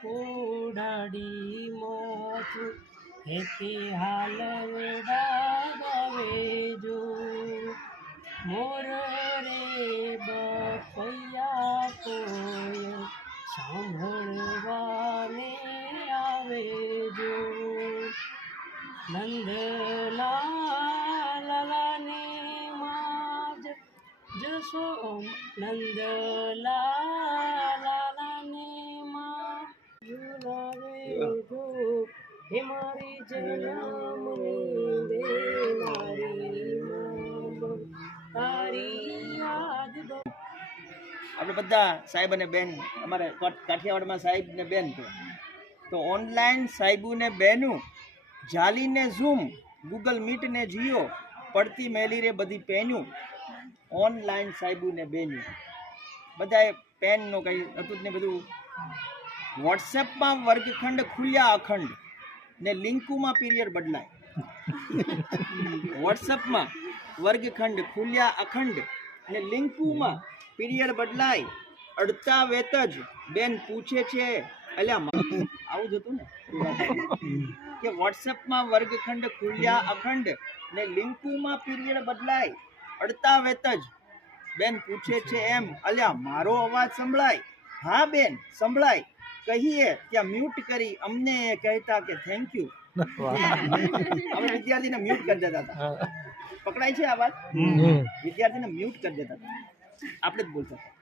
પોડાડી મોચ હેતે હાલ વેડા ગાવે જો મોર રે બપૈયા કોઈ સાંભળવાને આવે જો નંદલાલાને માજ જશો નંદલાલાને માં ઝુલાવે જો હે મારી જન્મની દેનારી માં તારી યાદ આપણે બધા સાહેબ અને બેન અમારે કાઠિયાવાડમાં સાહેબ ને બેન છે તો ઓનલાઈન સાહેબુ ને બેનું જાલીને ઝૂમ ગૂગલ મીટ ને જીઓ પડતી મેલી રે બધી પેન્યું ઓનલાઈન સાહેબુ ને બેનું બધાએ પેનનો કંઈ હતું ને બધું વોટ્સએપમાં વર્ગખંડ ખુલ્યા અખંડ ને લિંકુમાં પીરિયડ બદલાય વોટ્સએપમાં વર્ગખંડ ખુલ્યા અખંડ ને લિંકુમાં પીરિયડ બદલાય અડતા વેત જ બેન પૂછે છે અલ્યા આવું જ હતું ને કે વોટ્સએપમાં વર્ગખંડ ખુલ્યા અખંડ ને લિંકુમાં પીરિયડ બદલાય અડતા વેત જ બેન પૂછે છે એમ અલ્યા મારો અવાજ સંભળાય હા બેન સંભળાય કહીએ ત્યાં મ્યુટ કરી અમને કહેતા કે થેન્ક યુ અમે વિદ્યાર્થીને મ્યુટ કરી દેતા હતા પકડાય છે આ વાત વિદ્યાર્થીને મ્યુટ કરી દેતા હતા આપણે જ બોલતા હતા